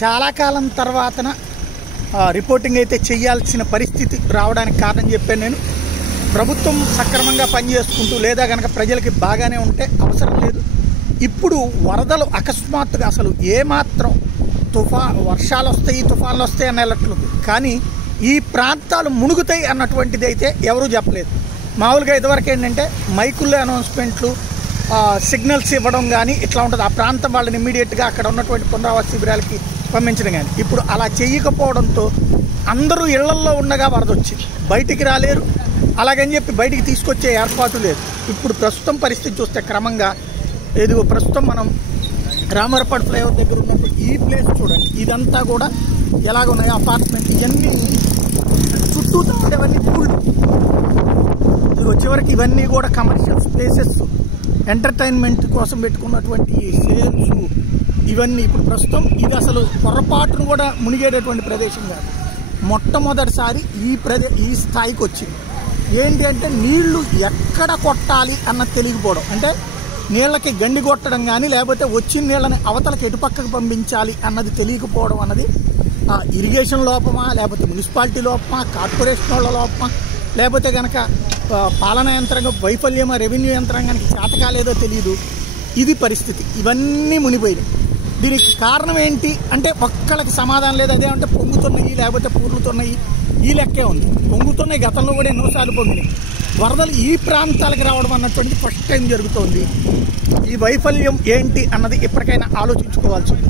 చాలా కాలం తర్వాతన రిపోర్టింగ్ అయితే చేయాల్సిన పరిస్థితి రావడానికి కారణం చెప్పాను నేను. ప్రభుత్వం సక్రమంగా పనిచేసుకుంటూ లేదా కనుక ప్రజలకి బాగానే ఉంటే అవసరం లేదు. ఇప్పుడు వరదలు అకస్మాత్తుగా అసలు ఏమాత్రం వర్షాలు వస్తాయి, తుఫాన్లు వస్తాయి అనేటట్లుంది. కానీ ఈ ప్రాంతాలు మునుగుతాయి అన్నటువంటిది అయితే ఎవరూ చెప్పలేదు. మామూలుగా ఇదివరకు ఏంటంటే మైకుల్లో అనౌన్స్మెంట్లు, సిగ్నల్స్ ఇవ్వడం కానీ ఇట్లా ఉంటుంది. ఆ ప్రాంతం వాళ్ళని ఇమ్మీడియట్గా అక్కడ ఉన్నటువంటి పునరావాస శిబిరాలకి పంపించడం కానీ ఇప్పుడు అలా చేయకపోవడంతో అందరూ ఇళ్లల్లో ఉండగా వరద వచ్చింది, బయటికి రాలేరు. అలాగని చెప్పి బయటికి తీసుకొచ్చే ఏర్పాటు లేదు. ఇప్పుడు ప్రస్తుతం పరిస్థితి చూస్తే క్రమంగా ఎదుగు ప్రస్తుతం మనం రామర్పాడు ఫ్లైఓవర్ దగ్గర ఉన్నప్పుడు ఈ ప్లేస్ చూడండి. ఇదంతా కూడా ఎలాగున్నాయో అపార్ట్మెంట్, ఇవన్నీ చుట్టూతో ఉండేవన్నీ పూళ్ళు. ఇది చివరికి ఇవన్నీ కూడా కమర్షియల్ స్పేసెస్, ఎంటర్టైన్మెంట్ కోసం పెట్టుకున్నటువంటి సేల్స్ ఇవన్నీ. ఇప్పుడు ప్రస్తుతం ఇది అసలు పొరపాటును కూడా మునిగేటటువంటి ప్రదేశం కాదు. మొట్టమొదటిసారి ఈ స్థాయికి వచ్చింది. ఏంటి అంటే నీళ్లు ఎక్కడ కొట్టాలి అన్నది తెలియకపోవడం. అంటే నీళ్ళకి గండి కొట్టడం కానీ లేకపోతే వచ్చిన నీళ్ళని అవతలకి ఎటుపక్కకు పంపించాలి అన్నది తెలియకపోవడం అన్నది ఇరిగేషన్ లోపమా, లేకపోతే మున్సిపాలిటీ లోపమా, కార్పొరేషన్ వాళ్ళ లోపమా, లేకపోతే కనుక పాలనా యంత్రాంగం వైఫల్యమా, రెవెన్యూ యంత్రాంగానికి చేత కాలేదో తెలియదు. ఇది పరిస్థితి. ఇవన్నీ మునిపోయినాయి. దీనికి కారణం ఏంటి అంటే ఒక్కళ్ళకి సమాధానం లేదు. అదేమంటే పొంగుతున్నాయి లేకపోతే పూర్లుతున్నాయి, ఈ లెక్కే ఉంది. పొంగుతున్నాయి, గతంలో కూడా ఎన్నోసార్లు పొంగినాయి. వరదలు ఈ ప్రాంతాలకు రావడం అన్నటువంటి ఫస్ట్ టైం జరుగుతోంది. ఈ వైఫల్యం ఏంటి అన్నది ఎప్పటికైనా ఆలోచించుకోవాల్సి ఉంది.